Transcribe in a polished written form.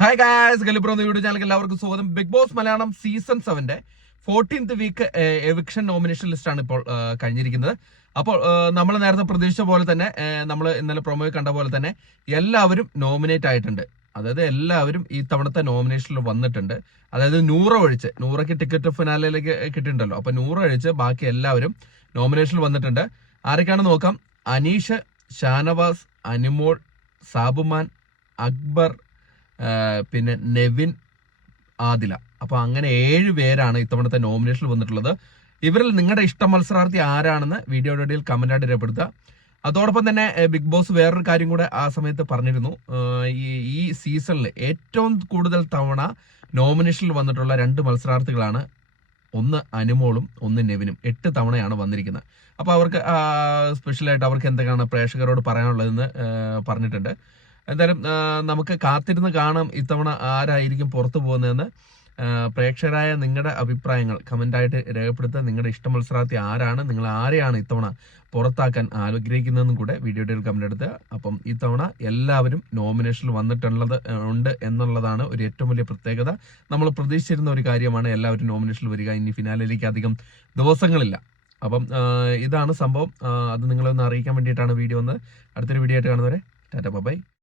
Hi guys, ഗലിബ്രോ എന്ന YouTube ചാനലിലേക്ക് എല്ലാവർക്കും സ്വാഗതം. Bigg Boss Malayalam season 7 14th week eviction nomination list ആണ് ഇപ്പോൾ കഴിഞ്ഞിരിക്കുന്നത്. അപ്പോൾ നമ്മൾ നേരത്തെ പ്രതീക്ഷിച്ച പോലെ തന്നെ നമ്മൾ ഇന്നലെ പ്രൊമോയിൽ കണ്ട പോലെ തന്നെ എല്ലാവരും നോമിനേറ്റ് ആയിട്ടുണ്ട്. അതായത് എല്ലാവരും ഈ തവണത്തെ നോമിനേഷനിൽ വന്നിട്ടുണ്ട്. അതായത് നൂറയ്ക്ക് ടിക്കറ്റ് ഫിനാലയിലേക്ക് കിട്ടിയിട്ടുണ്ടല്ലോ. അപ്പൊ 100 ഒഴിച്ച് ബാക്കി എല്ലാവരും നോമിനേഷനിൽ വന്നിട്ടുണ്ട്. ആരൊക്കെയാണെന്ന് നോക്കാം. അനീഷ്, ഷാനവാസ്, അനിമോൾ, സാബുമാൻ, അക്ബർ, പിന്നെ നെവിൻ, ആദില. അപ്പൊ അങ്ങനെ 7 പേരാണ് ഇത്തവണത്തെ നോമിനേഷനിൽ വന്നിട്ടുള്ളത്. ഇവരിൽ നിങ്ങളുടെ ഇഷ്ട മത്സരാർത്ഥി ആരാണെന്ന് വീഡിയോയുടെ ഇടയിൽ കമന്റ് ആയിട്ട് രേഖപ്പെടുത്തുക. അതോടൊപ്പം തന്നെ ബിഗ് ബോസ് വേറൊരു കാര്യം കൂടെ ആ സമയത്ത് പറഞ്ഞിരുന്നു. ഈ സീസണിൽ ഏറ്റവും കൂടുതൽ തവണ നോമിനേഷനിൽ വന്നിട്ടുള്ള 2 മത്സരാർത്ഥികളാണ്. ഒന്ന് അനിമോളും ഒന്ന് നെവിനും. 8 തവണയാണ് വന്നിരിക്കുന്നത്. അപ്പൊ അവർക്ക് സ്പെഷ്യലായിട്ട് അവർക്ക് എന്തൊക്കെയാണ് പ്രേക്ഷകരോട് പറയാനുള്ളതെന്ന് പറഞ്ഞിട്ടുണ്ട്. എന്തായാലും നമുക്ക് കാത്തിരുന്ന് കാണാം ഇത്തവണ ആരായിരിക്കും പുറത്തു പോകുന്നതെന്ന്. പ്രേക്ഷകരായ നിങ്ങളുടെ അഭിപ്രായങ്ങൾ കമന്റായിട്ട് രേഖപ്പെടുത്തുക. നിങ്ങളുടെ ഇഷ്ട മത്സരാർത്ഥി ആരാണ്, നിങ്ങൾ ആരെയാണ് ഇത്തവണ പുറത്താക്കാൻ ആഗ്രഹിക്കുന്നതെന്നും കൂടെ വീഡിയോയുടെ കമന്റ് എടുത്തുക. അപ്പം ഇത്തവണ എല്ലാവരും നോമിനേഷനിൽ ഉണ്ട് എന്നുള്ളതാണ് ഒരു ഏറ്റവും വലിയ പ്രത്യേകത. നമ്മൾ പ്രതീക്ഷിച്ചിരുന്ന ഒരു കാര്യമാണ് എല്ലാവരും നോമിനേഷനിൽ വരിക. ഇനി ഫിനാലിലേക്ക് അധികം ദിവസങ്ങളില്ല. അപ്പം ഇതാണ് സംഭവം. അത് നിങ്ങളെ ഒന്ന് അറിയിക്കാൻ വേണ്ടിയിട്ടാണ് വീഡിയോ വന്നത്. അടുത്തൊരു വീഡിയോ ആയിട്ട് കാണുന്നവരെ ടാറ്റ ബൈ.